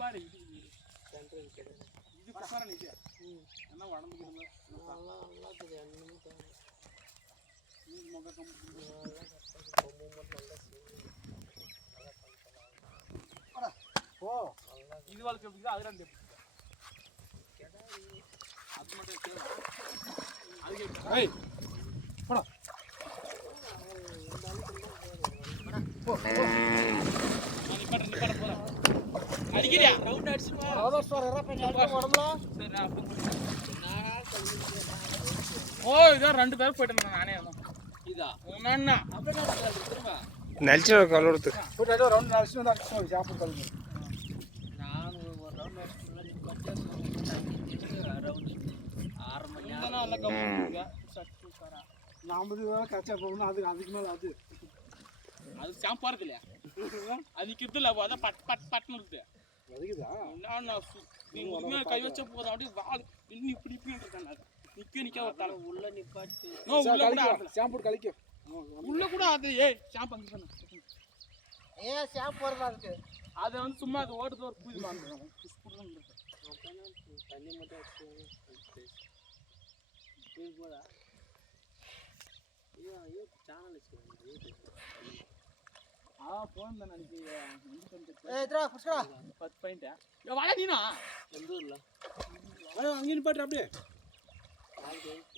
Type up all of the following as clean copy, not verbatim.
பாரு இது இது கசாரம் இது என்ன வளர்ந்துக்குது நல்லா நல்லா இருக்குது என்னன்னு தெரியல இது மொக கம்பு நல்லா ஓ இது வளர்க்க எப்படி அது ரெண்டு அது மட்டும் தேவை அதுக்கு ஏய் போடா போ நிப்பாட்ட போடா அடிக்கிறியா ரவுண்ட் அடிச்சுமா ரவுண்ட் ஸ்டார் எற பண்ணி அடிச்சு உடம்பல சரி ஓ இதோ ரெண்டு பேர் போய்ட்டேன் நானே இதா உன்னண்ணா அப்படியே திரும்ப நல்ச்சோ கலோடுது போய் ஏதோ ரவுண்ட் அடிச்சு வந்து அடிச்சு சாப்பிட்டு கலந்து நான் ஒரு ரவுண்ட் அடிச்சுல நீ பச்சை ரவுண்ட் 6 மணி நேரம் நல்ல கம்முங்க சட்டு கரா 40 வேளை கச்சா போகுது அதுக்கு மேல அது சாம்பா இருக்கு இல்லையா அதுக்கு இதுல அத பட் பட் பட்னு இருக்கு அதுக்குதா நான் நீ உண்மையா கை வச்ச போதா அப்படியே வால் இன்னி இப்படி இருக்கானே நிக்க வட்டால உள்ள நிப்பாட்டு நோ உள்ள கூட ஷாம்பு கழிக்க உள்ள கூட அது ஏய் ஷாம்பு அங்க பண்ணு ஷாம்பு போறதா இருக்கு அது வந்து சும்மா அது ஓடுது ஒரு பூஜை மாறுது புஷ்புன்னு இருக்கு அப்பனா தண்ணி மட்டும் வச்சு இது போடா ஐயோ சேனல் வச்சு போன் தான் நினைச்சு ஏத்ரா புஷ்கரா 10 பாயிண்ட் ஏ வாடா நீனா எந்த ஊர்ல வாடா அங்க நிப்பாட்டு அப்படியே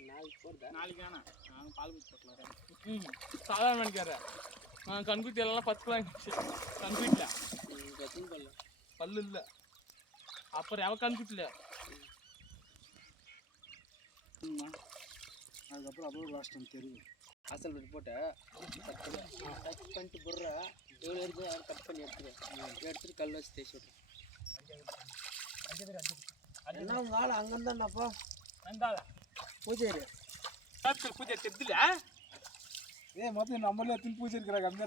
நாளைக்கு போறதா நாளைக்கு வேணா நான் பால் குடி போறலாம் சாதாரண மணிக்கார நான் கன்குட்டி எல்லாம் 10 வாங்கிச்சு கன்குட்டில பல்லு இல்ல அப்புறம் எவ கன்குட்டில அதுக்கப்புறம் அப்படியே லாஸ்ட் டைம் தெரியும் அசல் ரிப்போர்ட்டை டச் பண்ணிட்டு போடுற எவ்வளோ இருக்கு யாரும் கட் பண்ணி எடுத்துட்டு கல் வச்சு தேய்ச்சி விட்றேன் என்ன உங்கள் ஆள் அங்கேருந்தாப்பா அந்தாளா பூஜை பூஜை தெத்துல ஏ மொத்தம் நம்மளே எத்தனை பூஜை இருக்கிறாங்க அந்த